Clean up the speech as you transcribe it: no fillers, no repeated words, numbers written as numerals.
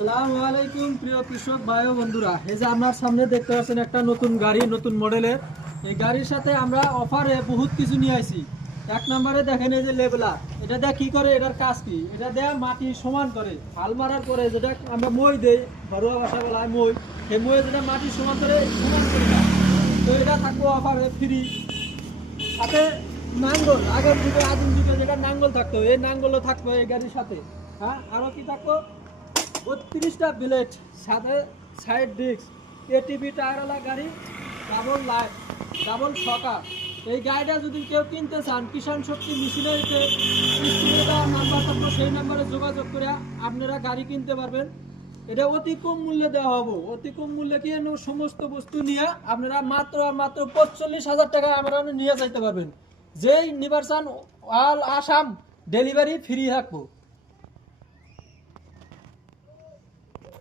আসসালামু আলাইকুম প্রিয় কৃষক ভাই ও বন্ধুরা, এই যে আপনার সামনে দেখতে পাচ্ছেন একটা নতুন গাড়ি, নতুন মডেলের। এই গাড়ির সাথে আমরা অফারে বহুত কিছু নিয়ে আসি। এক নম্বরে দেখেন এই যে লেবেলার, এটা দিয়ে কি করে, এটার কাজ কি, এটা দিয়ে মাটি সমান করে। হাল মারার পরে যেটা আমরা মই দেই, ঘরোয়া ভাষা বলা হয় মই, সেই মই যেটা মাটি সমান করে দেয়। তো এটা থাকবো অফারে ফ্রি। সাথে নাঙ্গল, আগের যুগে আদিম যুগে যেটা নাঙ্গল থাকতো, এই নাঙ্গলও থাকতো এই গাড়ির সাথে। হ্যাঁ, আরও কি থাকতো, 32টা ব্লেড, সাথে সাইড ডিস্ক, এটিভি টায়ারওয়ালা গাড়ি, ডাবল লাইট, ডাবল ছকা। এই গাড়িটা যদি কেউ কিনতে চান, কিষাণ শক্তি মেশিনারিতে স্ক্রিনে দেওয়া নাম্বার থাকবে, সেই নাম্বারে যোগাযোগ করে আপনারা গাড়ি কিনতে পারবেন। এটা অতি কম মূল্যে দেওয়া হবে। অতি কম মূল্যে কি সমস্ত বস্তু নিয়ে আপনারা মাত্র 45,000 টাকা আমরা নিয়ে যাইতে পারবেন। যেই নিবার চান অল আসাম ডেলিভারি ফ্রি থাকবো।